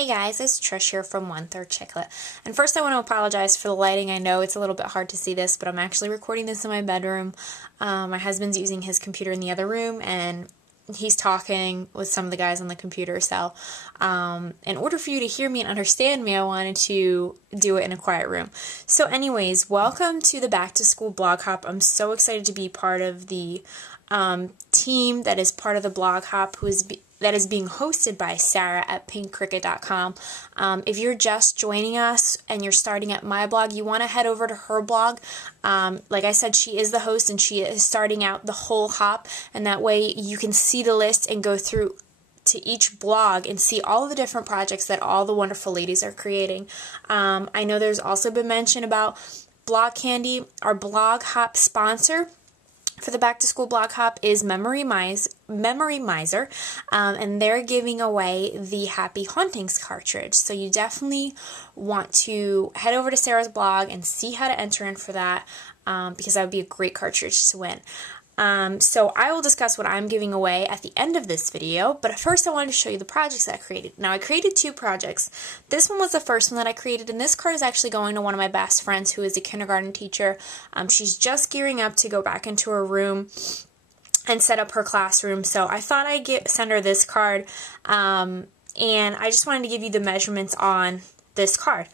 Hey guys, it's Trish here from One Third Chiclet. And first I want to apologize for the lighting. I know it's a little bit hard to see this, but I'm actually recording this in my bedroom. My husband's using his computer in the other room, and he's talking with some of the guys on the computer. So in order for you to hear me and understand me, I wanted to do it in a quiet room. So anyways, welcome to the Back to School Blog Hop. I'm so excited to be part of the team that is part of the Blog Hop, that is being hosted by Sarah at pinkcricket.com. If you're just joining us and you're starting at my blog, you want to head over to her blog. Like I said, she is the host and she is starting out the whole hop, and that way you can see the list and go through to each blog and see all of the different projects that all the wonderful ladies are creating. I know there's also been mention about Blog Candy. Our Blog Hop sponsor for the Back to School Blog Hop is Memory Miser, and they're giving away the Happy Hauntings cartridge. So you definitely want to head over to Sarah's blog and see how to enter in for that, because that would be a great cartridge to win. So I will discuss what I'm giving away at the end of this video, but first I wanted to show you the projects that I created. Now I created two projects. This one was the first one that I created, and this card is actually going to one of my best friends who is a kindergarten teacher. She's just gearing up to go back into her room and set up her classroom, so I thought I'd send her this card, and I just wanted to give you the measurements on this card.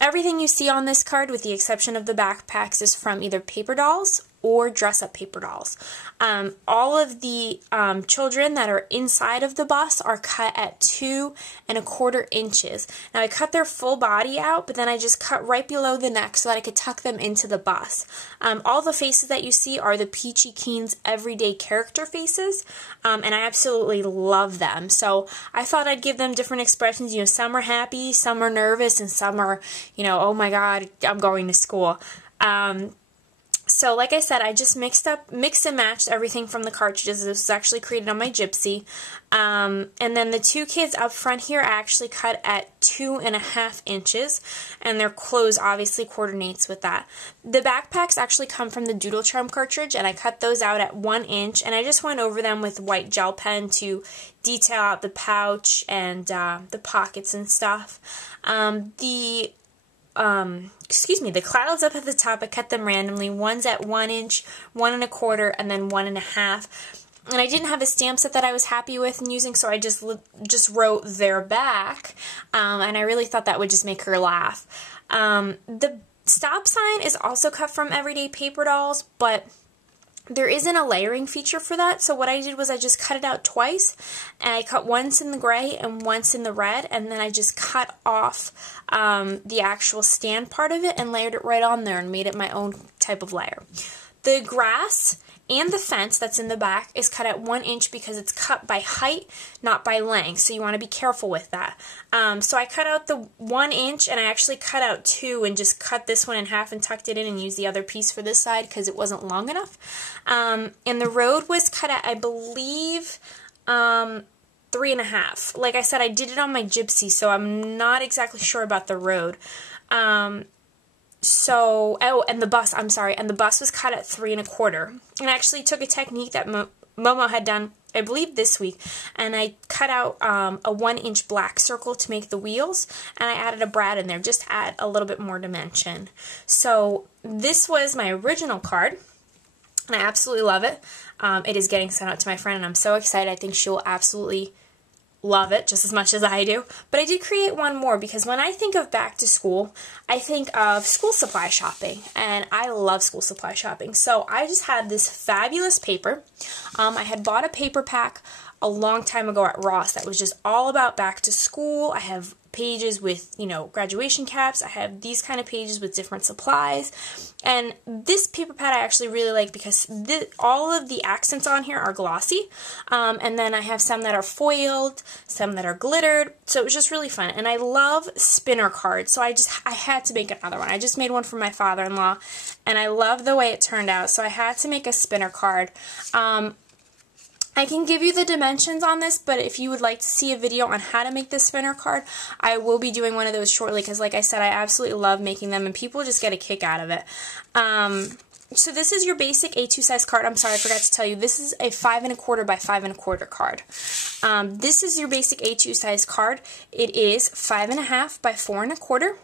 Everything you see on this card, with the exception of the backpacks, is from either paper dolls or dress-up paper dolls. All of the children that are inside of the bus are cut at 2 1/4 inches. Now I cut their full body out, but then I just cut right below the neck so that I could tuck them into the bus. All the faces that you see are the Peachy Keen's everyday character faces, and I absolutely love them. So I thought I'd give them different expressions. You know, some are happy, some are nervous, and some are, you know, oh my God, I'm going to school. So like I said, I just mixed and matched everything from the cartridges. This was actually created on my Gypsy. And then the two kids up front here I actually cut at 2 1/2 inches, and their clothes obviously coordinates with that. The backpacks actually come from the Doodle Charm cartridge, and I cut those out at 1 inch, and I just went over them with white gel pen to detail out the pouch and the pockets and stuff. The clouds up at the top, I cut them randomly. One's at 1 inch, 1 1/4, and then 1 1/2. And I didn't have a stamp set that I was happy with and using, so I just wrote their back, and I really thought that would just make her laugh. The stop sign is also cut from everyday paper dolls, but there isn't a layering feature for that, so what I did was I just cut it out twice, and I cut once in the gray and once in the red, and then I just cut off the actual stand part of it and layered it right on there and made it my own type of layer. The grass and the fence that's in the back is cut at 1 inch because it's cut by height, not by length, so you want to be careful with that. So I cut out the 1 inch, and I actually cut out 2 and just cut this one in half and tucked it in and used the other piece for this side because it wasn't long enough. And the road was cut at, I believe, 3 1/2. Like I said, I did it on my Gypsy, so I'm not exactly sure about the road. And the bus, I'm sorry, and the bus was cut at 3 1/4. And I actually took a technique that Momo had done, I believe this week, and I cut out a 1 inch black circle to make the wheels, and I added a brad in there just to add a little bit more dimension. So this was my original card, and I absolutely love it. It is getting sent out to my friend, and I'm so excited. I think she will absolutely love it just as much as I do. But I did create one more because when I think of back to school, I think of school supply shopping, and I love school supply shopping. So I just had this fabulous paper. I had bought a paper pack a long time ago at Ross that was just all about back to school. I have pages with, you know, graduation caps. I have these kind of pages with different supplies. And this paper pad I actually really like because all of the accents on here are glossy. And then I have some that are foiled, some that are glittered. So it was just really fun. And I love spinner cards. So I had to make another one. I just made one for my father-in-law, and I love the way it turned out. So I had to make a spinner card. I can give you the dimensions on this, but if you would like to see a video on how to make this spinner card, I will be doing one of those shortly because, like I said, I absolutely love making them, and people just get a kick out of it. So this is your basic A2 size card. I'm sorry, I forgot to tell you. This is a 5 1/4 by 5 1/4 card. This is your basic A2 size card. It is 5 1/2 by 4 1/4.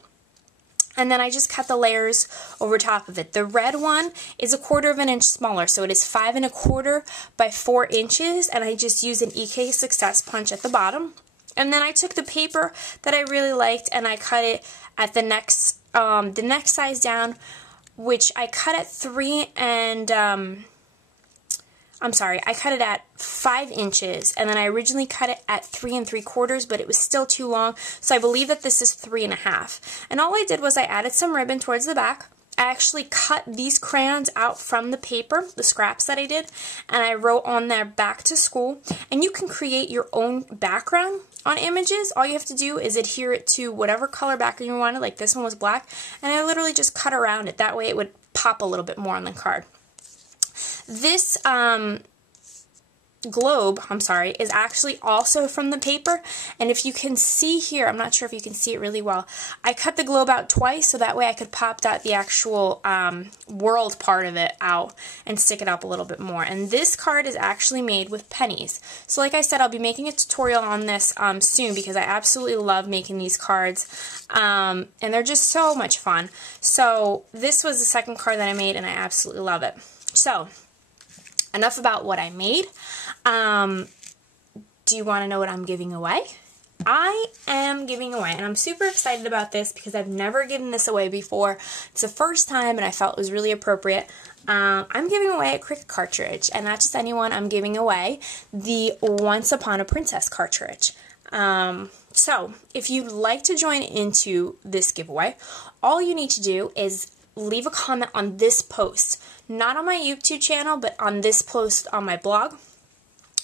And then I just cut the layers over top of it. The red one is 1/4 inch smaller, so it is 5 1/4 by 4 inches, and I just used an EK Success punch at the bottom. And then I took the paper that I really liked and I cut it at the next size down, which I cut at 5 inches, and then I originally cut it at 3 3/4, but it was still too long, so I believe that this is 3 1/2. And all I did was I added some ribbon towards the back. I actually cut these crayons out from the paper, the scraps that I did, and I wrote on there "back to school." And you can create your own background on images. All you have to do is adhere it to whatever color background you wanted, like this one was black, and I literally just cut around it. That way it would pop a little bit more on the card. This globe, is actually also from the paper, and if you can see here, I'm not sure if you can see it really well, I cut the globe out twice so that way I could pop out the actual world part of it out and stick it up a little bit more. And this card is actually made with pennies. So like I said, I'll be making a tutorial on this soon because I absolutely love making these cards, and they're just so much fun. So this was the second card that I made, and I absolutely love it. So enough about what I made. Do you want to know what I'm giving away? I am giving away, and I'm super excited about this because I've never given this away before. It's the first time, and I felt it was really appropriate. I'm giving away a Cricut cartridge, and not just anyone. I'm giving away the Once Upon a Princess cartridge. So if you'd like to join into this giveaway, all you need to do is leave a comment on this post. Not on my YouTube channel, but on this post on my blog.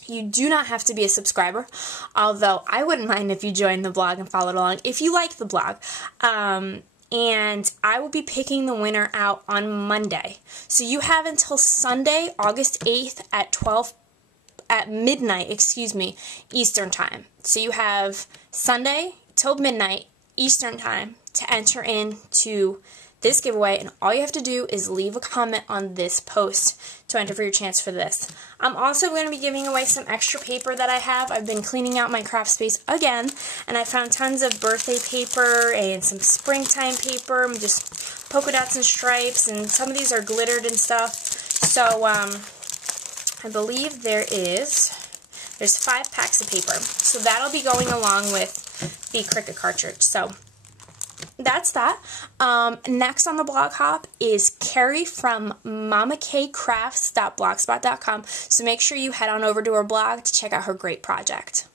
You do not have to be a subscriber, although I wouldn't mind if you joined the blog and followed along if you like the blog. And I will be picking the winner out on Monday. So you have until Sunday, August 8th at midnight, Eastern time. So you have Sunday till midnight Eastern time to enter into this giveaway, and all you have to do is leave a comment on this post to enter for your chance for this. I'm also going to be giving away some extra paper that I have. I've been cleaning out my craft space again, and I found tons of birthday paper and some springtime paper, just polka dots and stripes, and some of these are glittered and stuff. So I believe there's 5 packs of paper. So that'll be going along with the Cricut cartridge. So that's that. Next on the blog hop is Carrie from mamakcrafts.blogspot.com. So make sure you head on over to her blog to check out her great project.